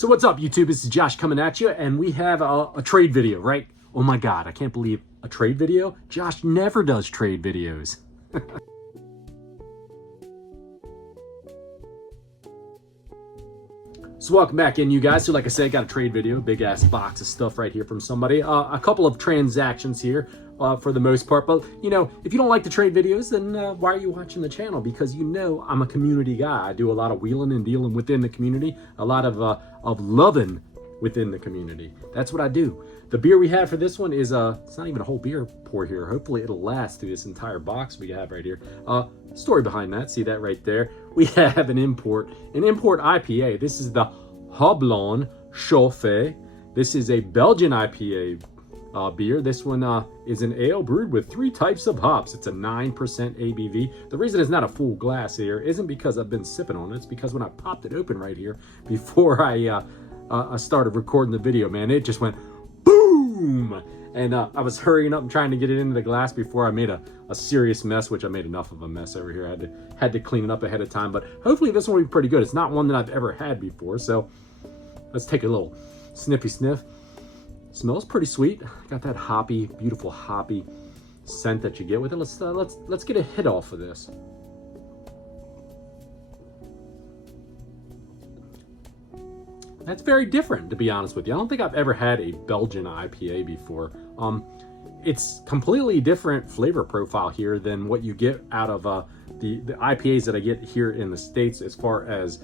So what's up, YouTube? This is Josh coming at you, and we have a trade video, right? Oh my God, I can't believe a trade video. Josh never does trade videos. So welcome back in, you guys. So like I said, got a trade video, big ass box of stuff right here from somebody. A couple of transactions here for the most part. But you know, if you don't like the trade videos, then why are you watching the channel? Because you know I'm a community guy. I do a lot of wheeling and dealing within the community, a lot of loving within the community. That's what I do. The beer we have for this one is it's not even a whole beer pour here. Hopefully it'll last through this entire box we have right here. Story behind that, see that right there. We have an import IPA. This is the Houblon Chouffe. This is a Belgian IPA beer. This one is an ale brewed with 3 types of hops. It's a 9% ABV. The reason it's not a full glass here isn't because I've been sipping on it. It's because when I popped it open right here before I started recording the video, man, it just went boom. And I was hurrying up and trying to get it into the glass before I made a serious mess, which I made enough of a mess over here. I had to clean it up ahead of time, but hopefully this one will be pretty good. It's not one that I've ever had before, so let's take a little sniffy sniff. Smells pretty sweet. Got that hoppy, beautiful hoppy scent that you get with it. Let's get a hit off of this. That's very different, to be honest with you. I don't think I've ever had a Belgian IPA before. It's completely different flavor profile here than what you get out of the IPAs that I get here in the States as far as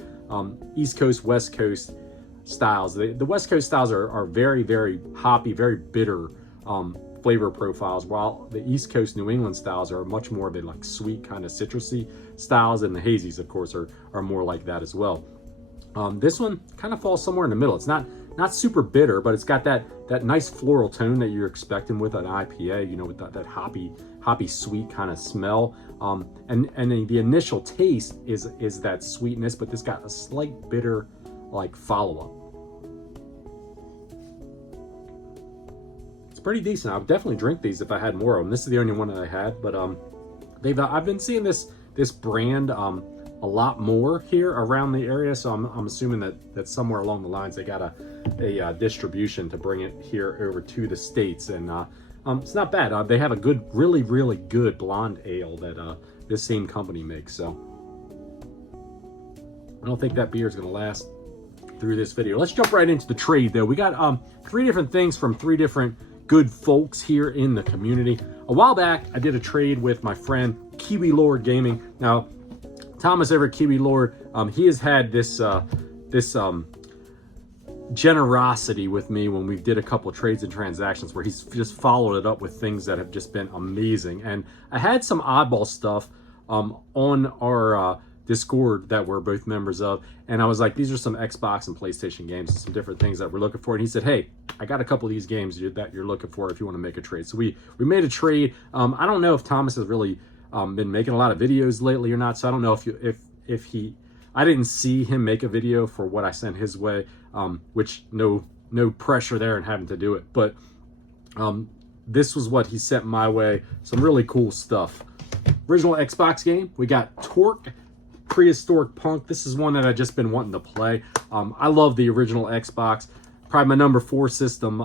East Coast, West Coast styles. The West Coast styles are very, very hoppy, very bitter flavor profiles, while the East Coast New England styles are much more of a like sweet kind of citrusy styles, and the hazies, of course, are more like that as well. This one kind of falls somewhere in the middle. It's not super bitter, but it's got that nice floral tone that you're expecting with an IPA, you know, with that hoppy sweet kind of smell. And the initial taste is that sweetness, but this got a slight bitter like follow-up. It's pretty decent. I would definitely drink these if I had more of them. This is the only one that I had, but I've been seeing this brand a lot more here around the area, so I'm assuming that somewhere along the lines they got a distribution to bring it here over to the States, and it's not bad. They have a good, really good blonde ale that this same company makes, so I don't think that beer is going to last through this video. Let's jump right into the trade though. We got 3 different things from 3 different good folks here in the community. A while back I did a trade with my friend Kiwi Lord Gaming. Now Thomas over at Kiwi Lord, he has had this generosity with me when we did a couple of trades and transactions where he's just followed it up with things that have just been amazing. And I had some oddball stuff on our Discord that we're both members of, and I was like, these are some Xbox and PlayStation games and some different things that we're looking for. And he said, hey, I got a couple of these games that you're looking for if you want to make a trade. So we made a trade. I don't know if Thomas has really been making a lot of videos lately or not, so I don't know if I didn't see him make a video for what I sent his way, which no pressure there in having to do it, but this was what he sent my way. Some really cool stuff. Original Xbox game, we got Torque Prehistoric Punk. This is one that I've just been wanting to play. I love the original Xbox, probably my number 4 system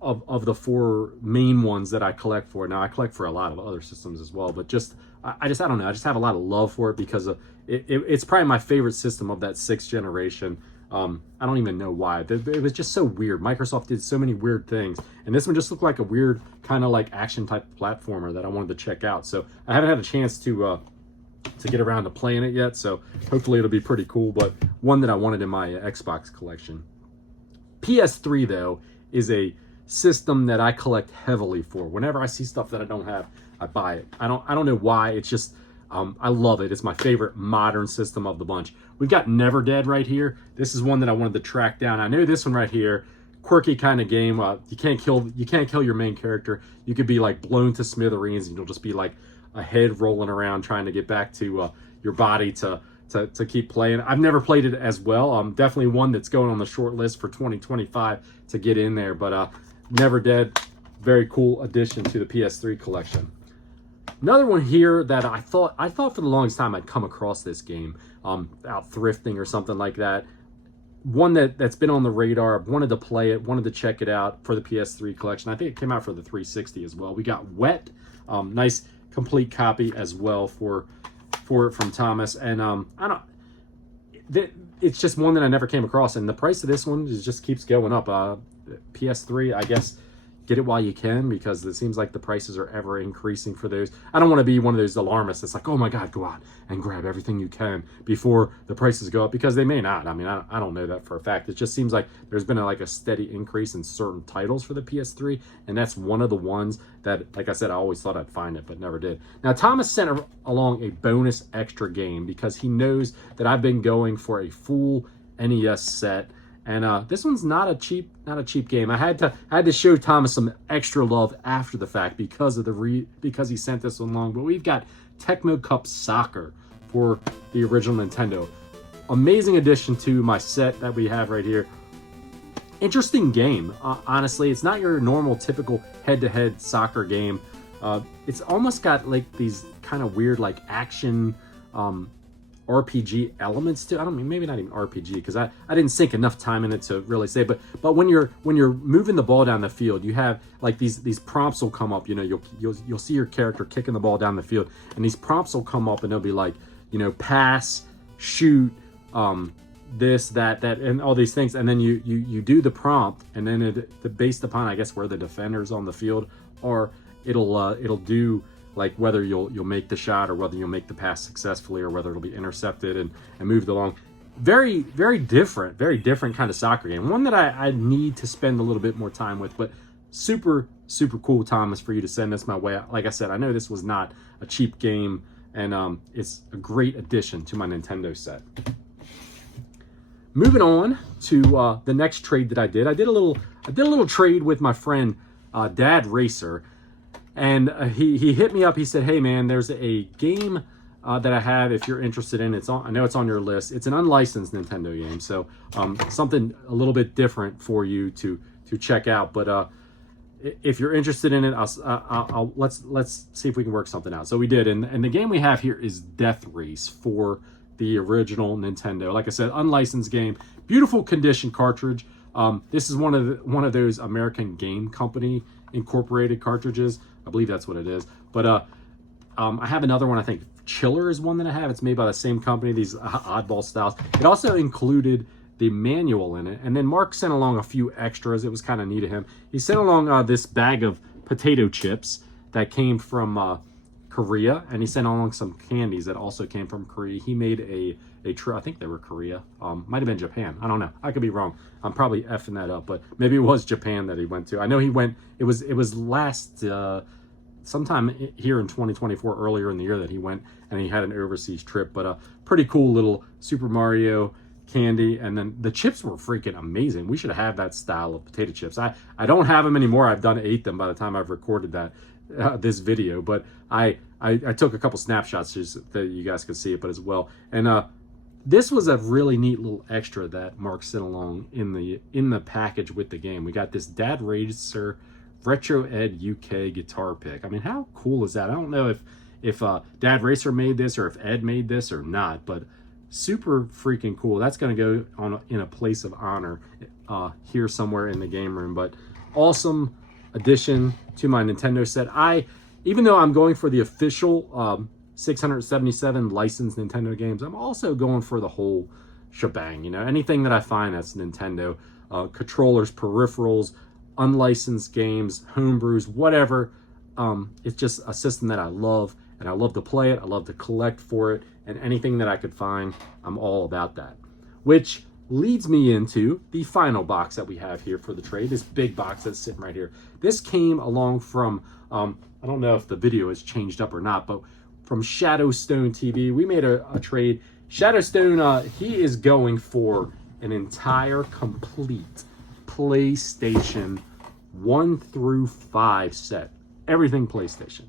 of the 4 main ones that I collect for. Now I collect for a lot of other systems as well, but I don't know, I just have a lot of love for it because of it's probably my favorite system of that 6th generation. I don't even know why. It was just so weird. Microsoft did so many weird things, and this one just looked like a weird kind of like action type platformer that I wanted to check out. So I haven't had a chance to get around to playing it yet, so hopefully it'll be pretty cool, but one that I wanted in my Xbox collection. PS3 though is a system that I collect heavily for. Whenever I see stuff that I don't have, I buy it. I don't know why. It's just I love it. It's my favorite modern system of the bunch. We've got Never Dead right here. This is one that I wanted to track down. I know this one right here, quirky kind of game. You can't kill your main character. You could be like blown to smithereens, and you'll just be like a head rolling around trying to get back to your body to keep playing. I've never played it as well. Definitely one that's going on the short list for 2025 to get in there, but Never Dead, very cool addition to the PS3 collection. Another one here that I thought for the longest time I'd come across this game out thrifting or something like that. one that's been on the radar. I've wanted to play it, wanted to check it out for the PS3 collection. I think it came out for the 360 as well. We got Wet, nice complete copy as well for it from Thomas. And I don't. It's just one that I never came across, and the price of this one just keeps going up. PS3, I guess, get it while you can, because it seems like the prices are ever increasing for those. I don't want to be one of those alarmists that's like, oh my God, go out and grab everything you can before the prices go up, because they may not. I mean, I don't know that for a fact. It just seems like there's been like a steady increase in certain titles for the PS3, and that's one of the ones that, like I said, I always thought I'd find it, but never did. Now, Thomas sent along a bonus extra game because he knows that I've been going for a full NES set. And this one's not a cheap game. I had to show Thomas some extra love after the fact because he sent this one along. But we've got Tecmo Cup Soccer for the original Nintendo. Amazing addition to my set that we have right here. Interesting game. Honestly, it's not your normal typical head-to-head soccer game. It's almost got like these kind of weird like action RPG elements to. I don't mean, maybe not even RPG, because I didn't sink enough time in it to really say. But when you're moving the ball down the field, you have like these prompts will come up. You know, you'll see your character kicking the ball down the field, and these prompts will come up, and they'll be like, you know, pass, shoot, this, that, and all these things. And then you do the prompt, and then based upon, I guess, where the defenders on the field are, it'll do like whether you'll make the shot, or whether you'll make the pass successfully, or whether it'll be intercepted and moved along. Very, very different kind of soccer game. One that I need to spend a little bit more time with, but super, super cool, Thomas, for you to send this my way. Like I said, I know this was not a cheap game, and it's a great addition to my Nintendo set. Moving on to the next trade that I did. I did a little trade with my friend Dad Racer. And he hit me up. He said, "Hey man, there's a game that I have. If you're interested in, I know it's on your list. It's an unlicensed Nintendo game, so something a little bit different for you to check out. But if you're interested in it, let's see if we can work something out." So we did, and the game we have here is Death Race for the original Nintendo. Like I said, unlicensed game, beautiful condition cartridge. This is one of those American Game Company Incorporated cartridges. I believe that's what it is. But I have another one. I think Chiller is one that I have. It's made by the same company, these oddball styles. It also included the manual in it. And then Mark sent along a few extras. It was kind of neat of him. He sent along this bag of potato chips that came from Korea. And he sent along some candies that also came from Korea. He made I think they were Korea. Might have been Japan. I don't know. I could be wrong. I'm probably effing that up, but maybe it was Japan that he went to. I know he went. It was last sometime here in 2024, earlier in the year, that he went, and he had an overseas trip. But pretty cool little Super Mario candy, and then the chips were freaking amazing. We should have that style of potato chips. I don't have them anymore. I've ate them by the time I've recorded this video, but I took a couple snapshots just so that you guys could see it, but as well. And this was a really neat little extra that Mark sent along in the package with the game. We got this Dad Racer Retro Ed UK guitar pick. I mean, how cool is that? I don't know if Dad Racer made this or if Ed made this or not, but super freaking cool. That's going to go in a place of honor here somewhere in the game room. But awesome addition to my Nintendo set. Even though I'm going for the official 677 licensed Nintendo games, I'm also going for the whole shebang. You know, anything that I find that's Nintendo, controllers, peripherals, unlicensed games, homebrews, whatever. It's just a system that I love, and I love to play it. I love to collect for it, and anything that I could find, I'm all about that. Which leads me into the final box that we have here for the trade, this big box that's sitting right here. This came along from, I don't know if the video has changed up or not, but from Shadowstone TV. We made a trade. Shadowstone, he is going for an entire complete PlayStation 1 through 5 set. Everything PlayStation.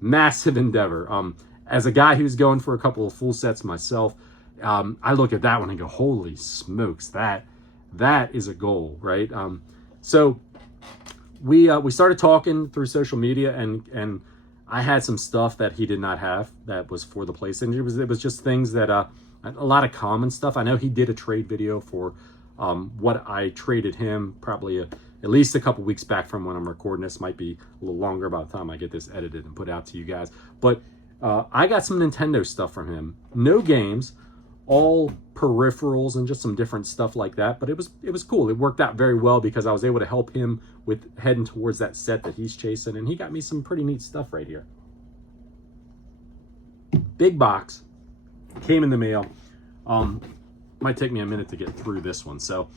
Massive endeavor. As a guy who's going for a couple of full sets myself, I look at that one and go, holy smokes, that is a goal, right? So we started talking through social media, and I had some stuff that he did not have that was for the PlayStation. It was just things that a lot of common stuff. I know he did a trade video for what I traded him probably at least a couple weeks back from when I'm recording this. Might be a little longer by the time I get this edited and put out to you guys. But I got some Nintendo stuff from him. No games, all peripherals and just some different stuff like that. But it was cool. It worked out very well because I was able to help him with heading towards that set that he's chasing. And he got me some pretty neat stuff right here. Big box. Came in the mail. Might take me a minute to get through this one. So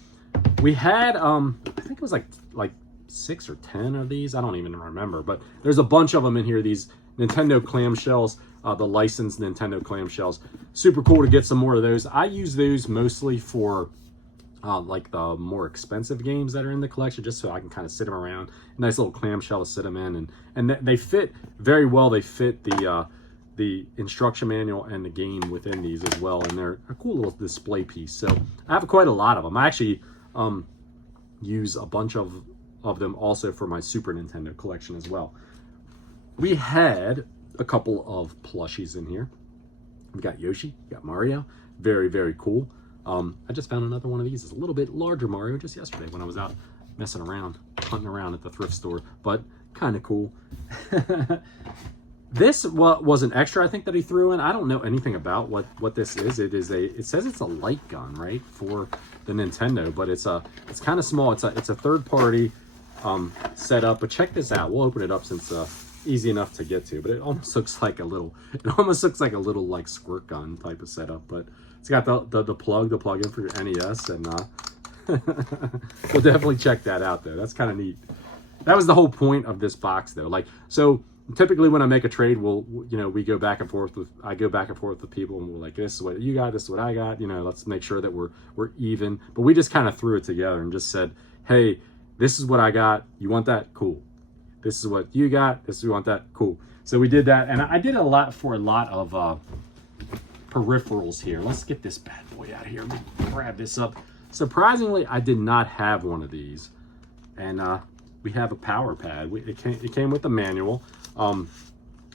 we had, I think it was like 6 or 10 of these. I don't even remember, but there's a bunch of them in here. These Nintendo clamshells, the licensed Nintendo clamshells. Super cool to get some more of those. I use those mostly for like the more expensive games that are in the collection, just so I can kind of sit them around. Nice little clamshell to sit them in, and they fit very well. They fit the instruction manual and the game within these as well, and they're a cool little display piece. So I have quite a lot of them. I actually use a bunch of them also for my Super Nintendo collection as well. We had a couple of plushies in here. We got Yoshi, we got Mario. Very, very cool. I just found another one of these. It's a little bit larger Mario just yesterday when I was out messing around, hunting around at the thrift store, but kind of cool. This was an extra, I think, that he threw in. I don't know anything about what this is. It says it's a light gun, right, for the Nintendo, but it's kind of small. It's a third party setup. But check this out. We'll open it up since easy enough to get to. But it almost looks like a little like squirt gun type of setup. But it's got the plug in for your NES, and we'll definitely check that out though. That's kind of neat. That was the whole point of this box though. Like, so typically when I make a trade, we go back and forth with, I go back and forth with people, and we're like, this is what you got, this is what I got, let's make sure that we're even. But we just kind of threw it together and just said, hey, this is what I got, you want that? Cool. This is what you got, this is you want that? Cool. So we did that, and I did a lot of peripherals here. Let's get this bad boy out of here. Let me grab this up. Surprisingly, I did not have one of these, and we have a power pad. It came with the manual. I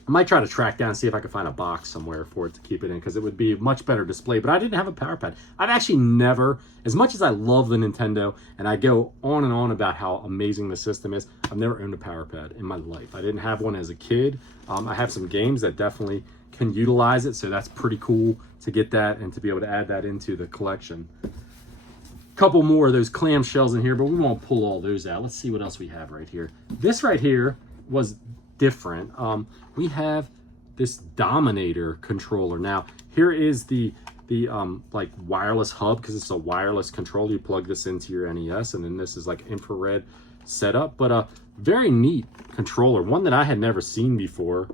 might try to track down and see if I can find a box somewhere for it to keep it in, because it would be a much better display. But I didn't have a power pad. I've actually never, as much as I love the Nintendo and I go on and on about how amazing the system is, I've never owned a power pad in my life. I didn't have one as a kid. I have some games that definitely can utilize it, so that's pretty cool to get that and to be able to add that into the collection. Couple more of those clamshells in here, but we won't pull all those out. Let's see what else we have right here. This right here was different. We have this Dominator controller. Now here is the like wireless hub, because it's a wireless controller. You plug this into your NES, and then this is like infrared setup, but a very neat controller, one that I had never seen before,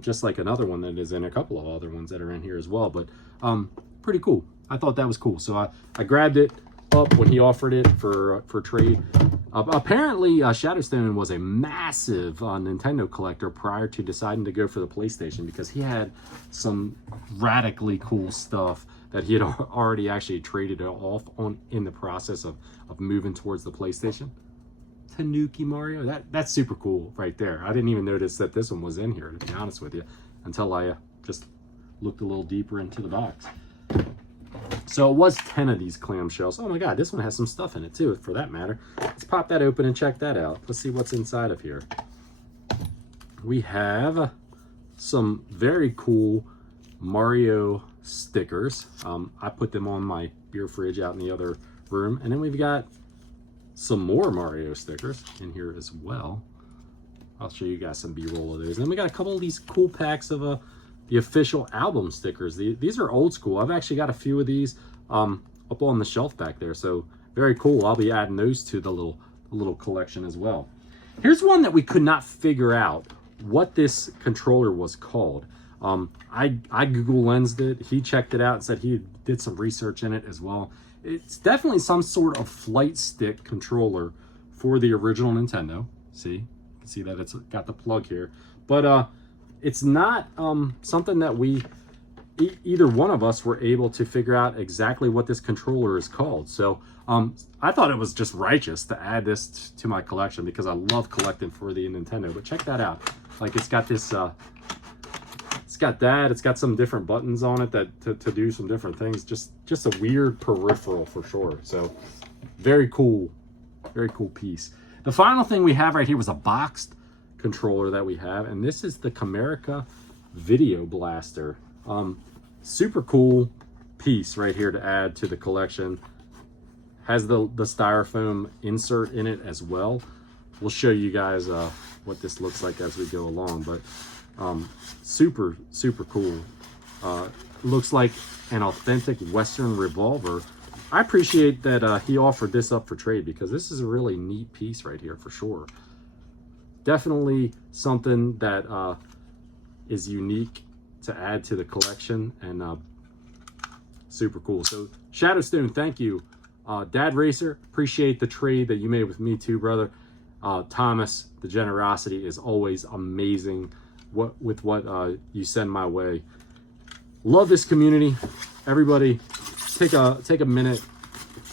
just like another one that is in a couple of other ones that are in here as well. But pretty cool. I thought that was cool, so I grabbed it up when he offered it for trade. Apparently Shadowstone was a massive Nintendo collector prior to deciding to go for the PlayStation, because he had some radically cool stuff that he had already actually traded off on in the process of moving towards the PlayStation. Tanuki Mario, that's super cool right there. I didn't even notice that this one was in here, to be honest with you, until I just looked a little deeper into the box. So it was 10 of these clamshells. Oh my god, this one has some stuff in it too, for that matter. Let's pop that open and check that out. Let's see what's inside of here. We have some very cool Mario stickers. I put them on my beer fridge out in the other room. And then we've got some more Mario stickers in here as well. I'll show you guys some B-roll of those. And then we got a couple of these cool packs of the official album stickers. These are old school. I've actually got a few of these up on the shelf back there, so very cool. I'll be adding those to the little collection as well. Here's one that we could not figure out what this controller was called. I Google Lensed it. He checked it out and said he did some research in it as well. It's definitely some sort of flight stick controller for the original Nintendo. See, you can see that it's got the plug here, but it's not something that either one of us were able to figure out exactly what this controller is called. So I thought it was just righteous to add this to my collection, because I love collecting for the Nintendo. But check that out. Like, it's got this, it's got some different buttons on it that to do some different things. Just a weird peripheral for sure. So Very cool piece. The final thing we have right here was a boxed controller that we have, and this is the Camerica Video Blaster. Super cool piece right here to add to the collection. Has the styrofoam insert in it as well. We'll show you guys what this looks like as we go along, but super cool. Looks like an authentic Western revolver. I appreciate that he offered this up for trade, because this is a really neat piece right here for sure. Definitely something that is unique to add to the collection, and super cool. So Shadowstone, thank you. Dad Racer, appreciate the trade that you made with me too, brother. Thomas, the generosity is always amazing with what you send my way. Love this community. Everybody, take a minute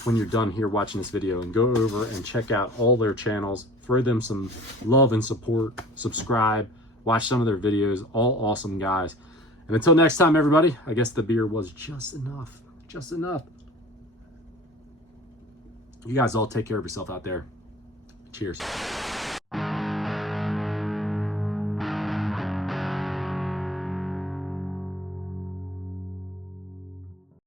when you're done here watching this video and go over and check out all their channels. Throw them some love and support. Subscribe. Watch some of their videos. All awesome guys. And until next time, everybody, I guess the beer was just enough. Just enough. You guys all take care of yourself out there. Cheers.